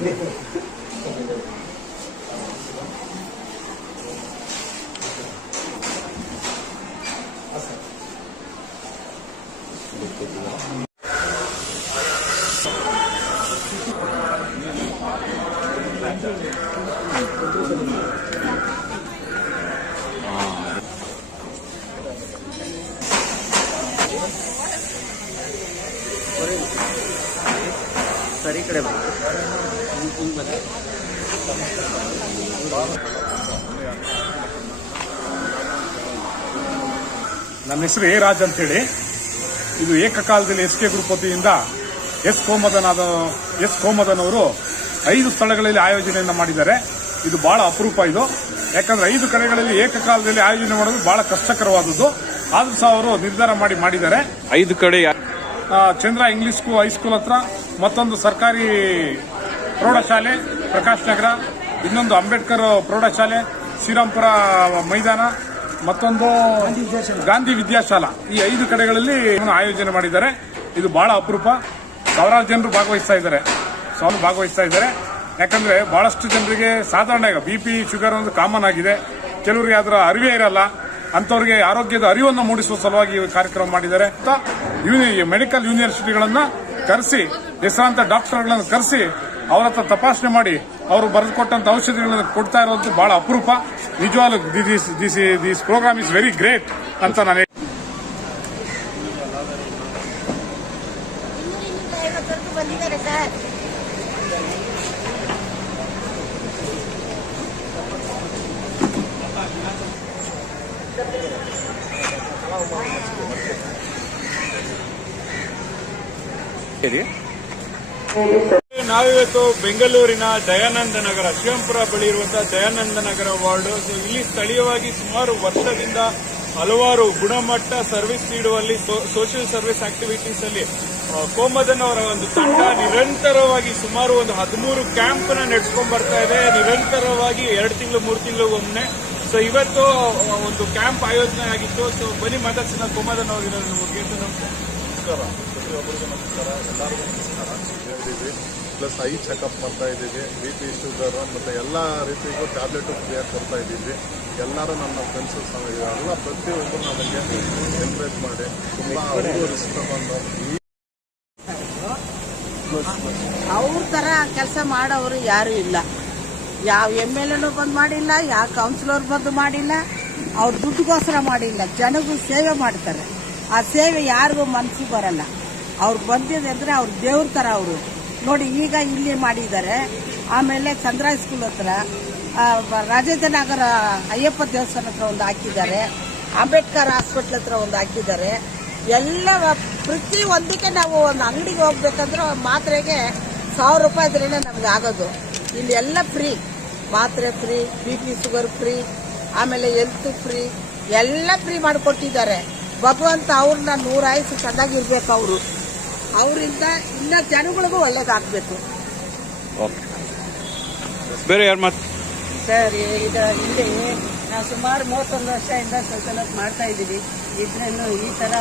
ಸರಿ ಕಡೆ ನನ್ನ ಹೆಸರು ಎ ರಾಜ್ ಅಂತೇಳಿ. ಇದು ಏಕಕಾಲದಲ್ಲಿ SK ಗ್ರೂಪ್ ವತಿಯಿಂದ ಎಸ್ ಕೋಮದನ್ ಅವರು 5 ಸ್ಥಳಗಳಲ್ಲಿ ಆಯೋಜನೆಯನ್ನು ಮಾಡಿದ್ದಾರೆ. ಇದು ಬಹಳ ಅಪರೂಪ. ಇದು ಯಾಕಂದ್ರೆ 5 ಕಡೆಗಳಲ್ಲಿ ಏಕಕಾಲದಲ್ಲಿ ಆಯೋಜನೆ ಮಾಡೋದು ಬಹಳ ಕಷ್ಟಕರವಾದದ್ದು. ಆದ್ರೂ ಸಹ ಅವರು ನಿರ್ಧಾರ ಮಾಡಿದ್ದಾರೆ. 5 ಕಡೆ ಚಂದ್ರ ಇಂಗ್ಲಿಷ್ ಹೈಸ್ಕೂಲ್ ಹತ್ರ, ಮತ್ತೊಂದು ಸರ್ಕಾರಿ ಪ್ರೌಢಶಾಲೆ ಪ್ರಕಾಶ್ ನಗರ, ಇನ್ನೊಂದು ಅಂಬೇಡ್ಕರ್ ಪ್ರೌಢಶಾಲೆ ಶ್ರೀರಾಮ್ಪುರ ಮೈದಾನ, ಮತ್ತೊಂದು ಗಾಂಧಿ ವಿದ್ಯಾಶಾಲಾ, ಈ 5 ಕಡೆಗಳಲ್ಲಿ ಆಯೋಜನೆ ಮಾಡಿದ್ದಾರೆ. ಇದು ಬಹಳ ಅಪರೂಪ. ಸಾವಿರಾರು ಜನರು ಭಾಗವಹಿಸ್ತಾ ಇದ್ದಾರೆ. ಯಾಕಂದ್ರೆ ಬಹಳಷ್ಟು ಜನರಿಗೆ ಸಾಧಾರಣ ಈಗ BP ಶುಗರ್ ಒಂದು ಕಾಮನ್ ಆಗಿದೆ. ಕೆಲವರಿಗೆ ಅದರ ಅರಿವೇ ಇರಲ್ಲ. ಅಂತವರಿಗೆ ಆರೋಗ್ಯದ ಅರಿವನ್ನು ಮೂಡಿಸುವ ಸಲುವಾಗಿ ಈ ಕಾರ್ಯಕ್ರಮ ಮಾಡಿದ್ದಾರೆ. ಮೆಡಿಕಲ್ ಯೂನಿವರ್ಸಿಟಿಗಳನ್ನ ಕರೆಸಿ, ಹೆಸರಾಂತ ಡಾಕ್ಟರ್ಗಳನ್ನು ಕರೆಸಿ ಅವರ ಹತ್ರ ತಪಾಸಣೆ ಮಾಡಿ ಅವರು ಬರೆದುಕೊಟ್ಟಂತ ಔಷಧಿಗಳನ್ನು ಕೊಡ್ತಾ ಇರೋದು ಬಹಳ ಅಪರೂಪ. ನಿಜವಾಗ್ಲೂ this program is very great ಅಂತ ನಾನು ನಾವಿವತ್ತು ಬೆಂಗಳೂರಿನ ದಯಾನಂದ ನಗರ, ಶ್ರೀರಾಮ್ಪುರ ಬಳಿ ಇರುವಂತಹ ದಯಾನಂದ ನಗರ ವಾರ್ಡ್. ಇಲ್ಲಿ ಸ್ಥಳೀಯವಾಗಿ ಸುಮಾರು ವರ್ಷದಿಂದ ಹಲವಾರು ಗುಣಮಟ್ಟ ಸರ್ವಿಸ್ ನೀಡುವಲ್ಲಿ ಸೋಷಿಯಲ್ ಸರ್ವಿಸ್ ಆಕ್ಟಿವಿಟೀಸ್ ಅಲ್ಲಿ ಕೋಮದನ್ ಅವರ ಒಂದು ತಂಡ ನಿರಂತರವಾಗಿ ಸುಮಾರು ಒಂದು 13 ಕ್ಯಾಂಪ್ ನಡೆಸ್ಕೊಂಡ್ ಬರ್ತಾ ಇದೆ. ನಿರಂತರವಾಗಿ 2 ತಿಂಗಳು 3 ತಿಂಗಳಿಗೊಮ್ಮೆ. ಸೊ ಇವತ್ತು ಒಂದು ಕ್ಯಾಂಪ್ ಆಯೋಜನೆ ಆಗಿತ್ತು. ಸೊ ಬನ್ನಿ ಮಾತಾಡ್ಸಿದ ಕೋಮದನ್ ಅವರಿರೋದು ಬಗ್ಗೆ. ನಮಸ್ಕಾರ, ಪ್ರತಿಯೊಬ್ಬರಿಗೂ ನಮಸ್ಕಾರ, ಎಲ್ಲರಿಗೂ ನಮಸ್ಕಾರ. ಹೇಳಿದ್ದೀವಿ ಪ್ಲಸ್ ಐ ಚೆಕಪ್ ಮಾಡ್ತಾ ಇದ್ದೀವಿ. BP ಶುಗರ್ ಮತ್ತು ಎಲ್ಲ ರೀತಿಗೂ ಟ್ಯಾಬ್ಲೆಟು ಫ್ರೀಯಾಗಿ ಕೊಡ್ತಾ ಇದ್ದೀವಿ. ಎಲ್ಲರೂ ನನ್ನ ಫ್ರೆಂಡ್ಸಸ್ ಎಲ್ಲ ಪ್ರತಿಯೊಬ್ಬರು ನಮಗೆ ಎನ್ಕರೇಜ್ ಮಾಡಿ ತುಂಬ ಅವರು ರಿಸ್ಕ್ ತಗೊಂಡು ಅವ್ರ ಥರ ಕೆಲಸ ಮಾಡೋರು ಯಾರೂ ಇಲ್ಲ. ಯಾವ MLA ಬಂದು ಮಾಡಿಲ್ಲ, ಯಾವ ಕೌನ್ಸಿಲರ್ ಬಂದು ಮಾಡಿಲ್ಲ. ಅವ್ರ ದುಡ್ಡುಗೋಸ್ಕರ ಮಾಡಿಲ್ಲ, ಜನಗೂ ಸೇವೆ ಮಾಡ್ತಾರೆ. ಆ ಸೇವೆ ಯಾರಿಗೂ ಮನಸ್ಸಿಗೆ ಬರಲ್ಲ. ಅವ್ರು ಬಂದಿದೆ ಅಂದ್ರೆ ಅವ್ರ ದೇವ್ರ ಥರ ಅವರು ನೋಡಿ. ಈಗ ಇಲ್ಲಿ ಮಾಡಿದ್ದಾರೆ. ಆಮೇಲೆ ಚಂದ್ರ ಸ್ಕೂಲ್ ಹತ್ರ, ರಾಜೇಂದ್ರ ನಗರ ಅಯ್ಯಪ್ಪ ದೇವಸ್ಥಾನ ಹತ್ರ ಒಂದು ಹಾಕಿದ್ದಾರೆ. ಅಂಬೇಡ್ಕರ್ ಹಾಸ್ಪಿಟ್ಲ್ ಹತ್ರ ಒಂದು ಹಾಕಿದ್ದಾರೆ. ಎಲ್ಲ ಪ್ರತಿ ಒಂದಕ್ಕೆ ನಾವು ಒಂದು ಅಂಗಡಿಗೆ ಹೋಗ್ಬೇಕಂದ್ರೆ ಮಾತ್ರೆಗೆ 1000 ರೂಪಾಯಿ ಇದ್ರೇ ನಮ್ಗೆ ಆಗೋದು. ಇಲ್ಲಿ ಎಲ್ಲ ಫ್ರೀ, ಮಾತ್ರೆ ಫ್ರೀ, BP ಶುಗರ್ ಫ್ರೀ, ಆಮೇಲೆ ಹೆಲ್ತ್ ಫ್ರೀ, ಎಲ್ಲ ಫ್ರೀ ಮಾಡಿಕೊಟ್ಟಿದ್ದಾರೆ. ಭಗವಂತ ಅವ್ರನ್ನ 100 ಆಯಸ್ಸು ಚೆನ್ನಾಗಿರ್ಬೇಕು. ಅವರಿಂದ ಇನ್ನ ಜನಗಳಿಗೂ ಒಳ್ಳೇದಾಗಬೇಕು. ಬೇರೆ ಯಾರು ಮಾತು ಸರ್, ಇಲ್ಲಿ ನಾವು ಸುಮಾರು 31 ವರ್ಷದಿಂದ ಸಲ್ತನತ್ ಮಾಡ್ತಾ ಇದ್ದೀವಿ. ಇದ್ರಲ್ಲೂ ಈ ತರ